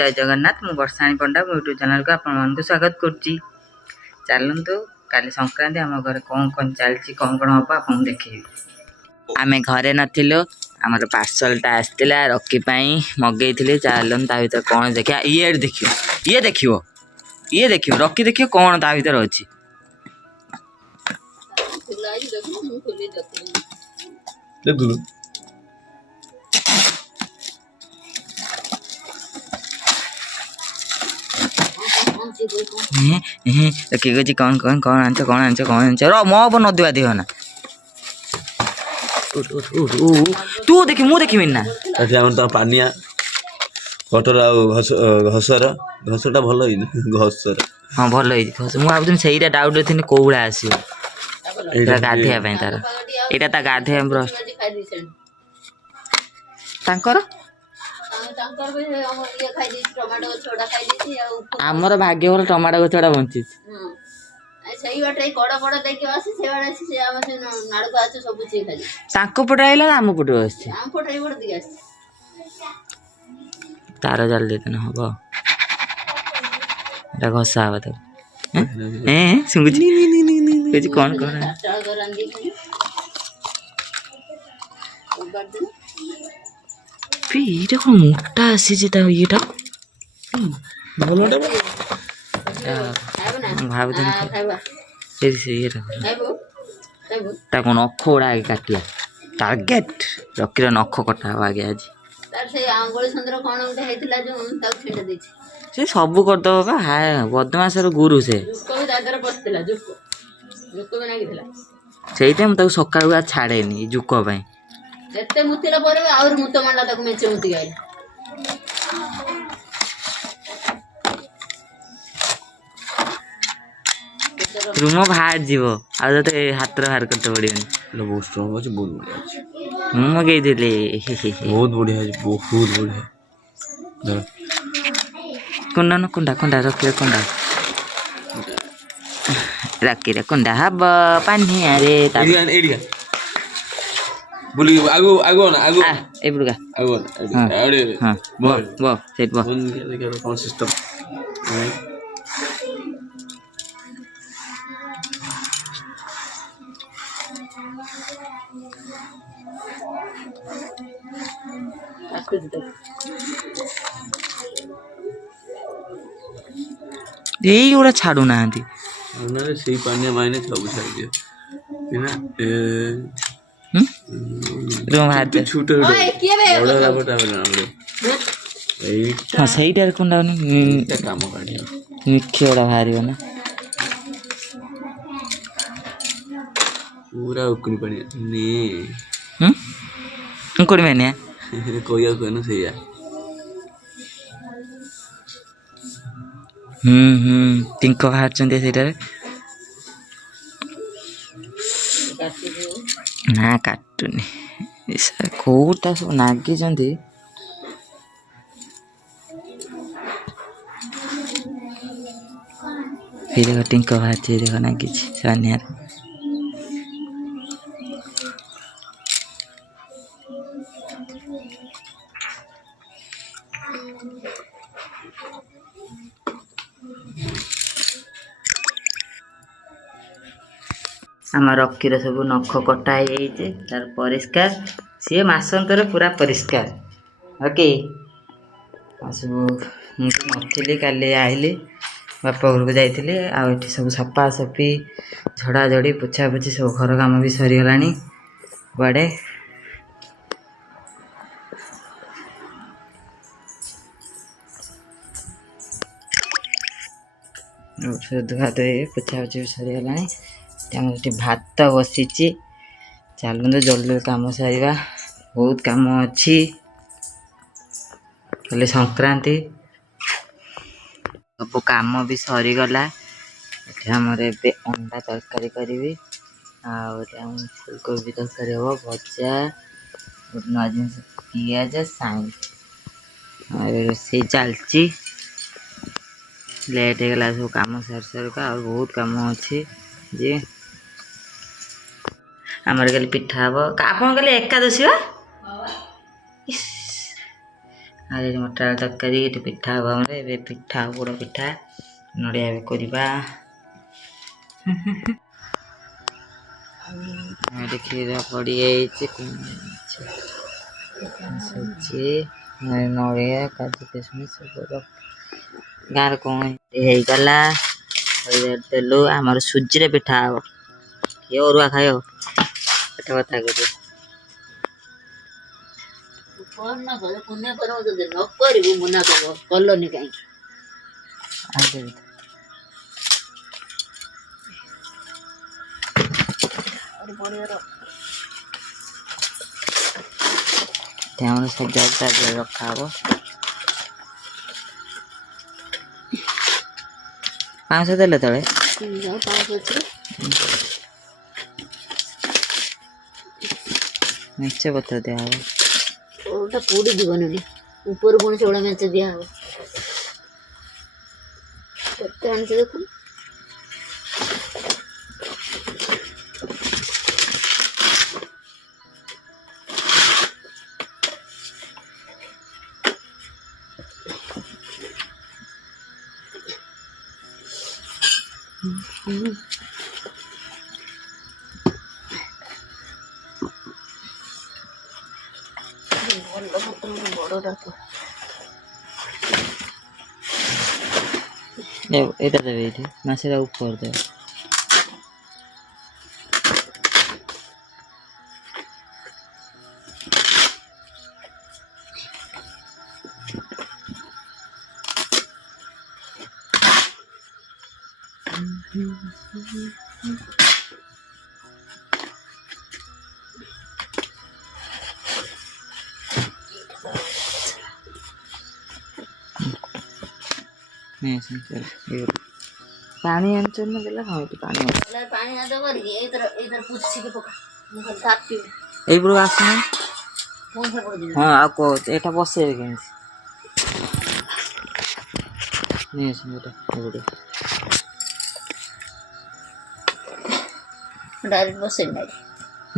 जय जगन्नाथ मु वर्षाणी पंडा मो यूट्यूब चैनल को आपण स्वागत करुच्ची। चलतु काली संक्रांति आम घर कौन कौन चलती कौन कौन हम आपको देखी। आम घरे नथिलु आमर पार्सलटा आसला रकी मगई थी चलन ता भर कौन देखा ये देखियो रकी देखियो कौन ता भर अच्छी रखी कौन कौन कौन आंच रो मो नदिवा दिह ना तू देखी मु देखी ना तो पानिया कटर घसर घसटा भल घसर हाँ भल मुझे से डाउट थी कौ भाया आसो गाधेया तार यहाँ ता गाधे ब्रश आमर भाग्य भल टमाटो गछड़ा बंची पटे आइला आम पटे तार जाल देते हम घसा हम तक शुभुची कौन कौन ये कौन मोटा आसी ये नख गुड़ा आगे काटिया टार्गेट रकी नख कटा आगे आज से सब करदब बा हाय बदमाशर गुरु से सका छाड़े जुक रूम बाहर जीव आते हाथ बाहर करते पड़े बहुत स्ट्रांग अच्छे बहुत बढ़िया मगई बहुत बढ़िया बहुत बढ़िया कुंडा न कुंडा कुंडा रखी कुंडा हब पानी अरे बोली आगो आगो ना आगो ए बुड़गा आगो हां बो सेट बो कौन सिस्टम यही गुड़ा छाड़ू ना से पानी मायने सब छाड़ दिया रूम बाहर छूटे हाँ सही कुंडा काम काटिया निखे गुड़ा बाहर ना पूरा उकुनी पानी कोड़ी मैंने कोई कहना सही है तिंक बाहर से ना काटुनी कौटा सब नागी देख टिंक बाहर देख नागी सानियार आम रकीर सब नख कटा तार परिष्कार सी मसंतर पूरा परिष्कार ओके सब नी काली आइली बापा घर को जाइली आठ सब सफा सफी झड़ा झड़ी पोछा पोछी सब घर काम भी सरीगला बड़े धुआ धुई पोछा पोछी भी सरीगला भात बसी चलते जल्दी कम सारा बहुत कम अच्छी खाली संक्रांति सब कम भी सरीगला आमर ए अंडा तरकारी करी फुलकोबी तरकारी हम भजा नुआ जिन पिज साई रोसे चलती लेट हो गला सब कम सार सार का और बहुत कम अच्छी जे आमर कल पिठा हम आप एकादशी आज मटर आलू तरकारी ये पिठा हम ए पिठा पोड़ पिठा नड़िया भी करवा क्षीर पड़ी नड़िया काजू किशमिश गाँव कौन होगला देलु आमर सुजी पिठा हम किए अरुआ खाए पेट बता कर मना कर कलनि कहीं सजा रखा हम 500 देले तले मेचे पत्र दिया ओटा पूरी जीवन ऊपर पुणी से मेचे दिया देखो এটা দেবে এটি মাছের উপর দেবে पानी आंचल में देला हाँ पानी पानी ना दो करी इधर इधर पूछ के पका मुझे ताप पी এই পুরো আসছে না कौन सा पड़ दिया হ্যাঁ আকো এটা বসে গেছে নিয়ে এসে এটা এগুলো डायरेक्ट बस से नहीं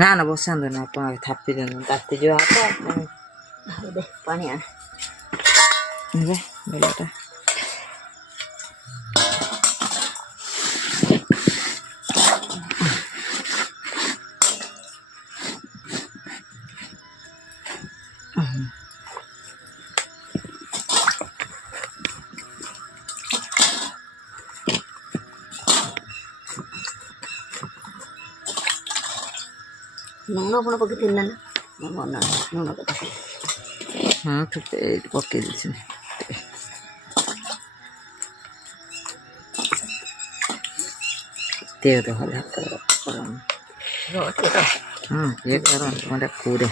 না না বসান দেন আপনি আগে থাপ্পি দেন তাতে যে হাত दे पानी आ নে বেলাটা नून अपना पके थिला ना मन नून कथा हाँ तो पेट पके दिस तेल तो हल्का गरम ये करो तुम्हारा कूड़े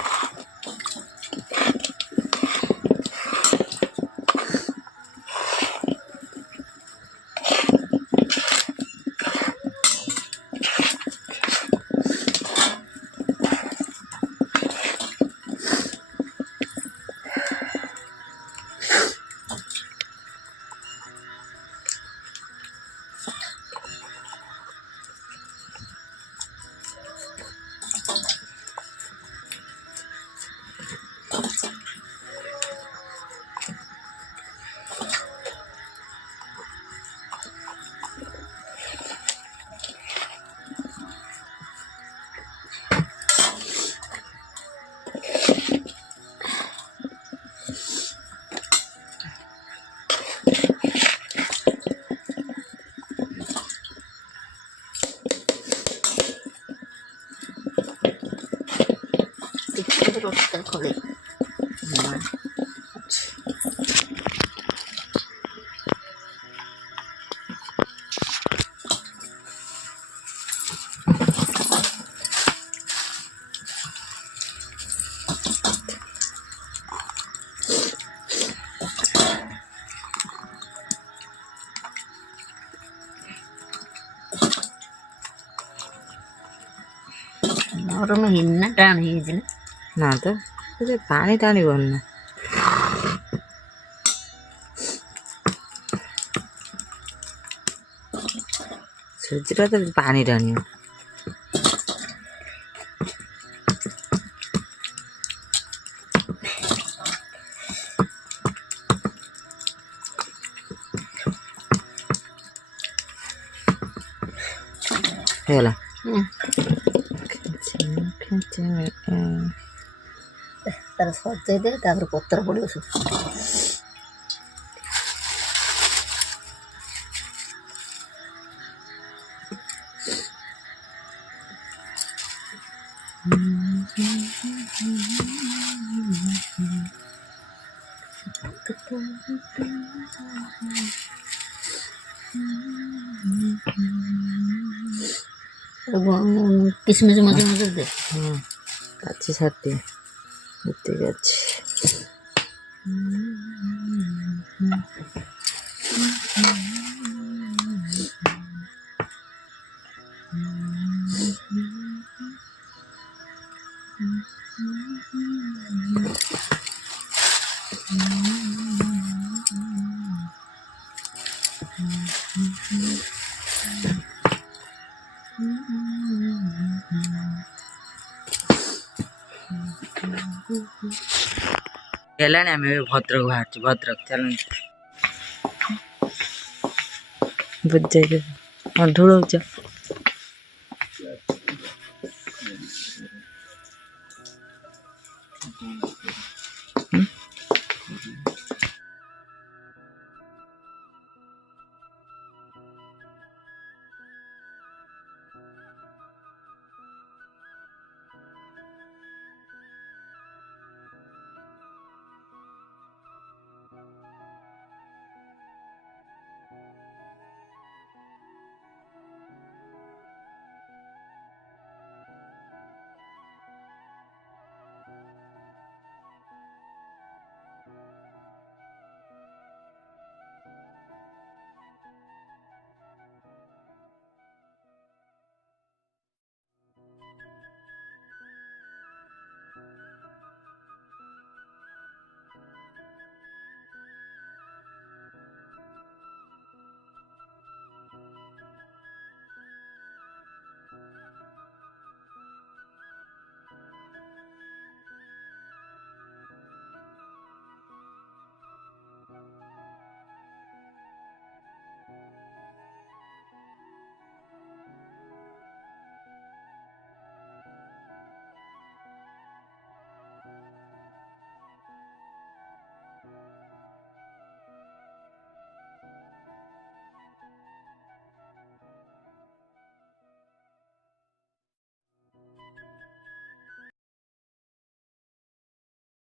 खोले और में हिन्ना टाण ही ना तो पानी टाणी बन ना सुजीरा तो पानी टाणी ହେଇଗଲା। ତାର ସଜେଇ ଦେ, ତାପରେ ପତ୍ର ପଡ଼ିବ ସବୁ। কিসমিস মজা মজা দে। কাছি সাথে এদিকে আছে। ହେଲାଣି ଆମେ ଏବେ ଭଦ୍ରକ ବାହାରିଛୁ। ଭଦ୍ରକ ଚାଲନ୍ତୁ ବୁଝେଇ ଢୁଳଉଛ।